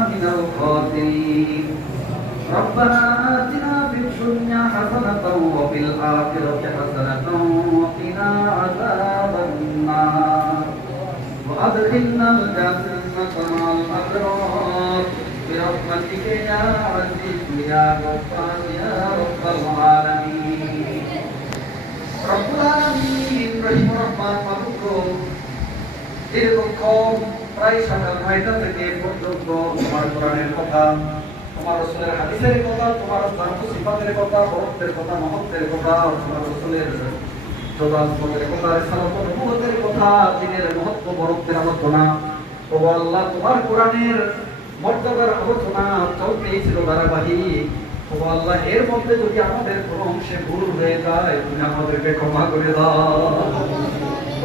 من الخاسرين ربنا آتنا في الدنيا حسنة وفي الآخرة حسنة وقنا عذاب النار وأدخلنا الجنة مع الأبرار برحمتك يا عزيز يا غفار يا رب العالمين رب العالمين رحم الرحمن মাবুদ দীর্ঘক্ষণ প্রায় সকাল 9টা থেকে পর্যন্ত তোমার কোরআনের কথা তোমার রাসূলের হাদিসের কথা তোমার জাত সিফাতের কথা বরকতের কথা মহত্বের কথা তোমার রাসূলের জবাবের কথা রিসালাতের নবুয়তের কথা দ্বীনের মহত্ব বরকতের আলোচনা ও আল্লাহ তোমার কোরআনের মর্যাদার আলোচনা চলতেই ছিল ধারাবাহিক ও আল্লাহ এর মধ্যে যদি আমাদের কোনো অংশে ভুল হয়ে যায় তুমি আমাদেরকে ক্ষমা করে দাও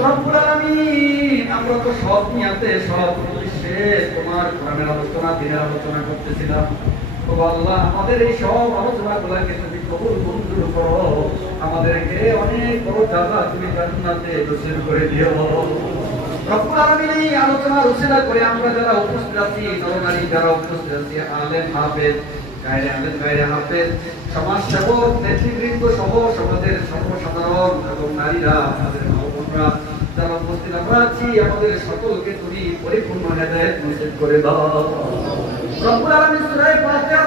রব্বুল আলামিন আমরা তো সব নিয়াতে সব উদ্দেশ্যে তোমার কোরআনের আলোচনা দ্বীনের আলোচনা করতেছিলাম ও আল্লাহ আমাদের এই সব আলোচনাগুলোকে তুমি কবুল মঞ্জুর করো আমাদেরকে অনেক বড় জাযা তুমি জান্নাতে নসিব করে দিও রব্বুল আলামিন এই আলোচনার উসিলা করে আমরা যারা উপস্থিত আছি নরনারী যারা উপস্থিত আছি আলেম হাফেজ গায়রে আলেম গায়রে হাফেজ সমাজসেবক নেতৃবৃন্দ সহ সমাজের সর্বসাধারণ এবং নারীরা আমাদের মা-বোনরা যারা উপস্থিত আমরা আছি আমাদের সকলকে তুমি পরিপূর্ণ হেদায়েত নসিব করে দাও রব্বুল আলামিন সূরা ফাতিহা